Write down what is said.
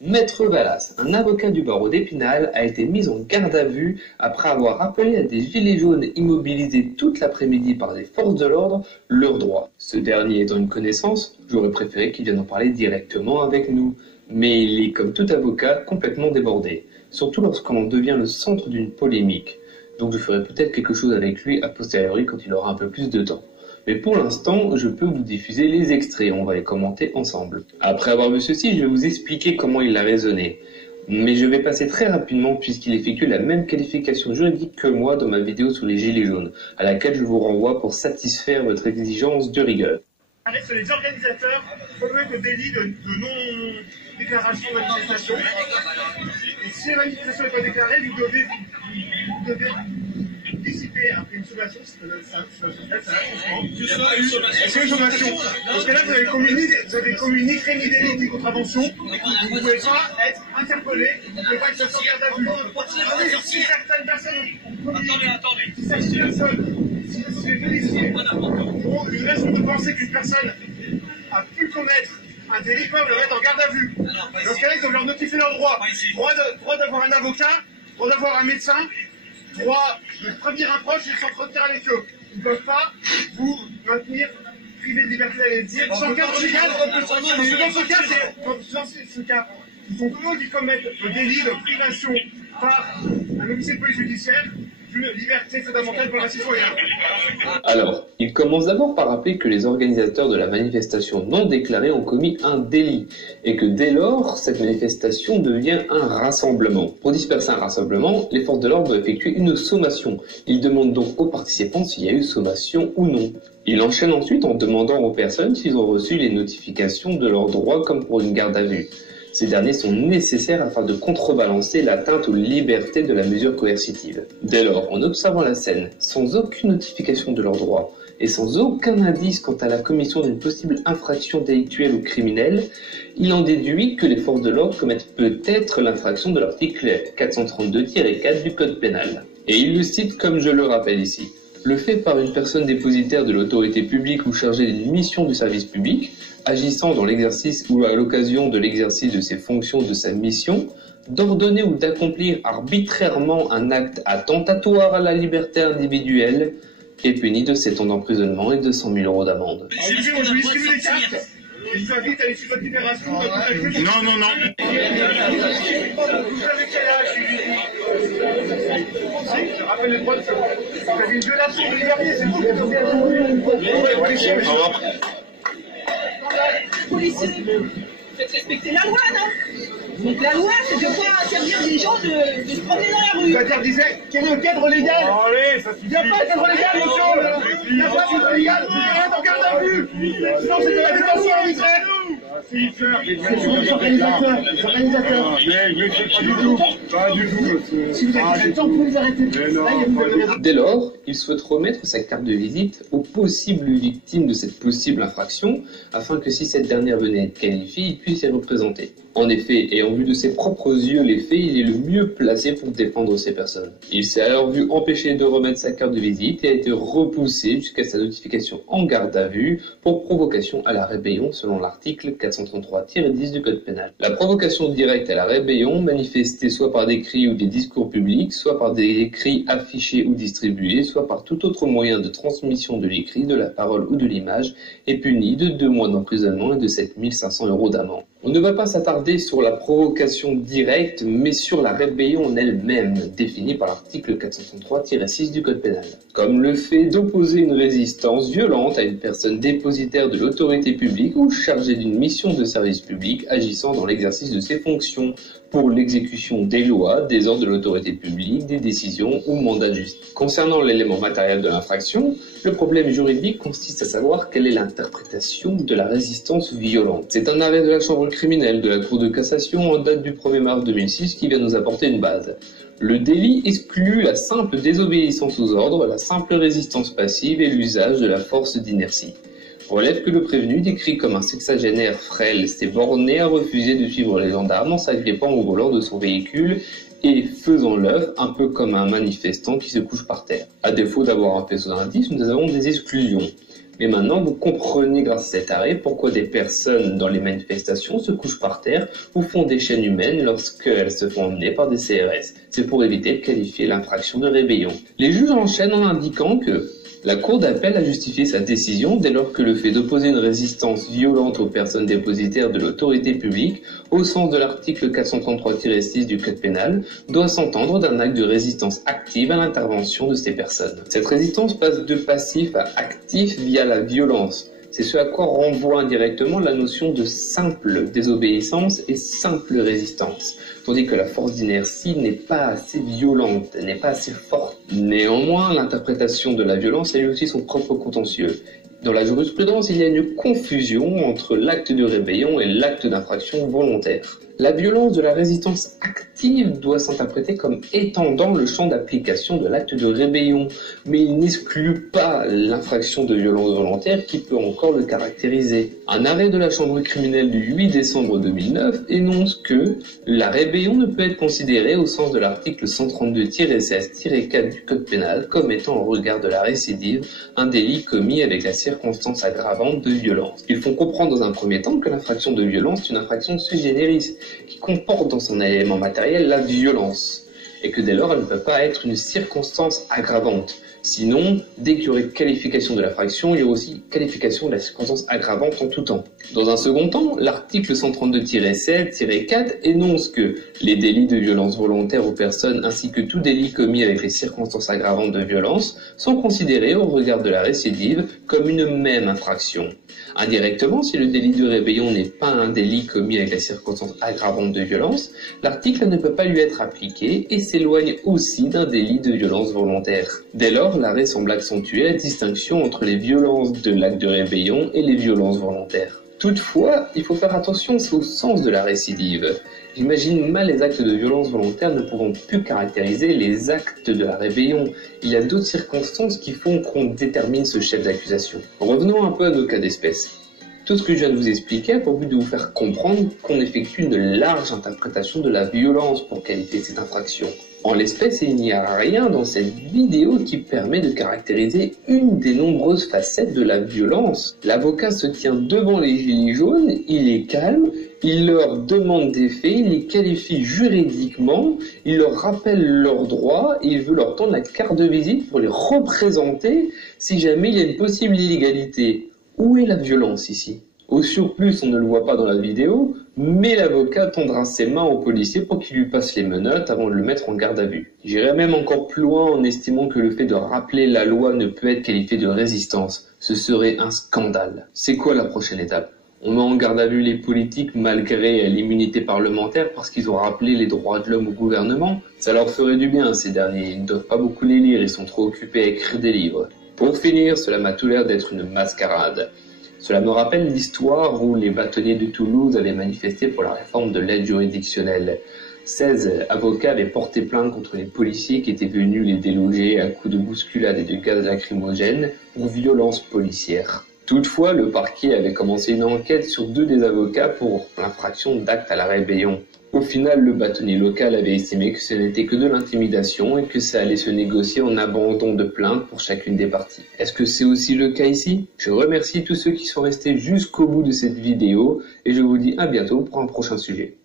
Maître Vallas, un avocat du barreau d'Épinal, a été mis en garde à vue après avoir rappelé à des gilets jaunes immobilisés toute l'après-midi par les forces de l'ordre leurs droits. Ce dernier étant une connaissance, j'aurais préféré qu'il vienne en parler directement avec nous. Mais il est, comme tout avocat, complètement débordé, surtout lorsqu'on devient le centre d'une polémique. Donc je ferai peut-être quelque chose avec lui a posteriori quand il aura un peu plus de temps. Mais pour l'instant, je peux vous diffuser les extraits, on va les commenter ensemble. Après avoir vu ceci, je vais vous expliquer comment il a raisonné. Mais je vais passer très rapidement puisqu'il effectue la même qualification juridique que moi dans ma vidéo sur les gilets jaunes, à laquelle je vous renvoie pour satisfaire votre exigence de rigueur. Sur les organisateurs, commettent le délit de non-déclaration de manifestation. Et si la manifestation n'est pas déclarée, vous devez dissiper après une sommation, c'est une sommation. Parce que là, vous avez commis ni crime ni délit ni contravention. Vous ne pouvez pas être interpellé, vous ne pouvez pas être en garde à vue. Si certaines personnes si les policiers ont une raison de penser qu'une personne a pu commettre un délit, ils peuvent le mettre en garde à vue. Dans ce cas-là, ils doivent leur notifier leurs droits. Droit d'avoir un avocat, droit d'avoir un médecin, droit de prévenir un proche et de s'entretenir avec eux. Ils ne peuvent pas vous maintenir privé de liberté d'aller le dire. Sans cadre légal, parce que dans ce cas, ce sont eux qui commettent le délit de privation par un officier de police judiciaire d'une liberté fondamentale pour la citoyenne. Alors, il commence d'abord par rappeler que les organisateurs de la manifestation non déclarée ont commis un délit, et que dès lors, cette manifestation devient un rassemblement. Pour disperser un rassemblement, les forces de l'ordre doivent effectuer une sommation. Il demande donc aux participants s'il y a eu sommation ou non. Il enchaîne ensuite en demandant aux personnes s'ils ont reçu les notifications de leurs droits comme pour une garde à vue. Ces derniers sont nécessaires afin de contrebalancer l'atteinte aux libertés de la mesure coercitive. Dès lors, en observant la scène, sans aucune notification de leurs droits et sans aucun indice quant à la commission d'une possible infraction délictuelle ou criminelle, il en déduit que les forces de l'ordre commettent peut-être l'infraction de l'article 432-4 du Code pénal. Et il le cite comme je le rappelle ici. Le fait par une personne dépositaire de l'autorité publique ou chargée d'une mission du service public, agissant dans l'exercice ou à l'occasion de l'exercice de ses fonctions de sa mission, d'ordonner ou d'accomplir arbitrairement un acte attentatoire à la liberté individuelle, est puni de 7 ans d'emprisonnement et 200 000 € d'amende. Je vous distribue les cartes. Je vous invite à aller sur votre libération. Non. Vous avez quel âge? Je rappelle les droits de vous avez une violation de liberté, c'est vous qui avez policiers, faites respecter la loi, non? Donc la loi, c'est de pas interdire les gens de se promener dans la rue. Vous interdisez? Quel est le cadre légal? Allez, ça suffit. Il n'y a pas de cadre légal, monsieur. Il n'y a pas de cadre légal. Vous devez être en garde à vue. Sinon, c'est de la détention arbitraire. C'est les organisateurs. Les organisateurs. Pas du tout, monsieur. Si vous avez le temps, vous pouvez les arrêter. Dès lors, il souhaite remettre sa carte de visite aux possibles victimes de cette possible infraction, afin que si cette dernière venait à être qualifiée, il puisse les représenter. En effet, et en vue de ses propres yeux les faits, il est le mieux placé pour défendre ces personnes. Il s'est alors vu empêché de remettre sa carte de visite et a été repoussé jusqu'à sa notification en garde à vue pour provocation à la rébellion selon l'article 433-10 du Code pénal. La provocation directe à la rébellion, manifestée soit par des cris ou des discours publics, soit par des cris affichés ou distribués, soit par tout autre moyen de transmission de l'écrit, de la parole ou de l'image, est punie de 2 mois d'emprisonnement et de 7 500 € d'amende. On ne va pas s'attarder sur la provocation directe, mais sur la rébellion en elle-même, définie par l'article 433-6 du Code pénal. Comme le fait d'opposer une résistance violente à une personne dépositaire de l'autorité publique ou chargée d'une mission de service public agissant dans l'exercice de ses fonctions pour l'exécution des lois, des ordres de l'autorité publique, des décisions ou mandats de justice. Concernant l'élément matériel de l'infraction, le problème juridique consiste à savoir quelle est l'interprétation de la résistance violente. C'est un arrêt de la Chambre criminelle de la Cour de cassation en date du 1er mars 2006 qui vient nous apporter une base. Le délit exclut la simple désobéissance aux ordres, la simple résistance passive et l'usage de la force d'inertie. Relève que le prévenu, décrit comme un sexagénaire frêle, s'est borné à refuser de suivre les gendarmes en s'agrippant au volant de son véhicule et faisant l'œuvre un peu comme un manifestant qui se couche par terre. À défaut d'avoir un faisceau d'indices, nous avons des exclusions. Mais maintenant, vous comprenez grâce à cet arrêt pourquoi des personnes dans les manifestations se couchent par terre ou font des chaînes humaines lorsqu'elles se font emmener par des CRS. C'est pour éviter de qualifier l'infraction de rébellion. Les juges enchaînent en indiquant que la Cour d'appel a justifié sa décision dès lors que le fait d'opposer une résistance violente aux personnes dépositaires de l'autorité publique, au sens de l'article 433-6 du Code pénal, doit s'entendre d'un acte de résistance active à l'intervention de ces personnes. Cette résistance passe de passif à actif via la violence. C'est ce à quoi renvoie indirectement la notion de simple désobéissance et simple résistance, tandis que la force d'inertie n'est pas assez violente, n'est pas assez forte. Néanmoins, l'interprétation de la violence a eu aussi son propre contentieux. Dans la jurisprudence, il y a une confusion entre l'acte de rébellion et l'acte d'infraction volontaire. La violence de la résistance active doit s'interpréter comme étendant le champ d'application de l'acte de rébellion, mais il n'exclut pas l'infraction de violence volontaire qui peut encore le caractériser. Un arrêt de la Chambre criminelle du 8 décembre 2009 énonce que la rébellion ne peut être considérée au sens de l'article 132-16-4 du Code pénal comme étant au regard de la récidive un délit commis avec la circonstance aggravante de violence. Ils font comprendre dans un premier temps que l'infraction de violence est une infraction sui generis, qui comporte dans son élément matériel la violence, et que dès lors elle ne peut pas être une circonstance aggravante. Sinon, dès qu'il y aurait qualification de l'infraction, il y aurait aussi qualification de la circonstance aggravante en tout temps. Dans un second temps, l'article 132-7-4 énonce que les délits de violence volontaire aux personnes ainsi que tout délit commis avec les circonstances aggravantes de violence sont considérés au regard de la récidive comme une même infraction. Indirectement, si le délit de rébellion n'est pas un délit commis avec la circonstance aggravante de violence, l'article ne peut pas lui être appliqué et s'éloigne aussi d'un délit de violence volontaire. Dès lors, l'arrêt semble accentuer la distinction entre les violences de l'acte de rébellion et les violences volontaires. Toutefois, il faut faire attention au sens de la récidive. J'imagine mal les actes de violence volontaire ne pouvant plus caractériser les actes de la rébellion. Il y a d'autres circonstances qui font qu'on détermine ce chef d'accusation. Revenons un peu à nos cas d'espèce. Tout ce que je viens de vous expliquer a pour but de vous faire comprendre qu'on effectue une large interprétation de la violence pour qualifier cette infraction. En l'espèce, il n'y a rien dans cette vidéo qui permet de caractériser une des nombreuses facettes de la violence. L'avocat se tient devant les gilets jaunes, il est calme, il leur demande des faits, il les qualifie juridiquement, il leur rappelle leurs droits et il veut leur tendre la carte de visite pour les représenter si jamais il y a une possible illégalité. Où est la violence ici ? Au surplus, on ne le voit pas dans la vidéo, mais l'avocat tendra ses mains au policier pour qu'il lui passe les menottes avant de le mettre en garde à vue. J'irai même encore plus loin en estimant que le fait de rappeler la loi ne peut être qualifié de résistance. Ce serait un scandale. C'est quoi la prochaine étape ? On met en garde à vue les politiques malgré l'immunité parlementaire parce qu'ils ont rappelé les droits de l'homme au gouvernement. Ça leur ferait du bien, ces derniers. Ils ne doivent pas beaucoup les lire, ils sont trop occupés à écrire des livres. Pour finir, cela m'a tout l'air d'être une mascarade. Cela me rappelle l'histoire où les bâtonniers de Toulouse avaient manifesté pour la réforme de l'aide juridictionnelle. 16 avocats avaient porté plainte contre les policiers qui étaient venus les déloger à coups de bousculade et de gaz lacrymogène pour violence policière. Toutefois, le parquet avait commencé une enquête sur 2 des avocats pour l'infraction d'acte à la rébellion. Au final, le bâtonnier local avait estimé que ce n'était que de l'intimidation et que ça allait se négocier en abandon de plainte pour chacune des parties. Est-ce que c'est aussi le cas ici ? Je remercie tous ceux qui sont restés jusqu'au bout de cette vidéo et je vous dis à bientôt pour un prochain sujet.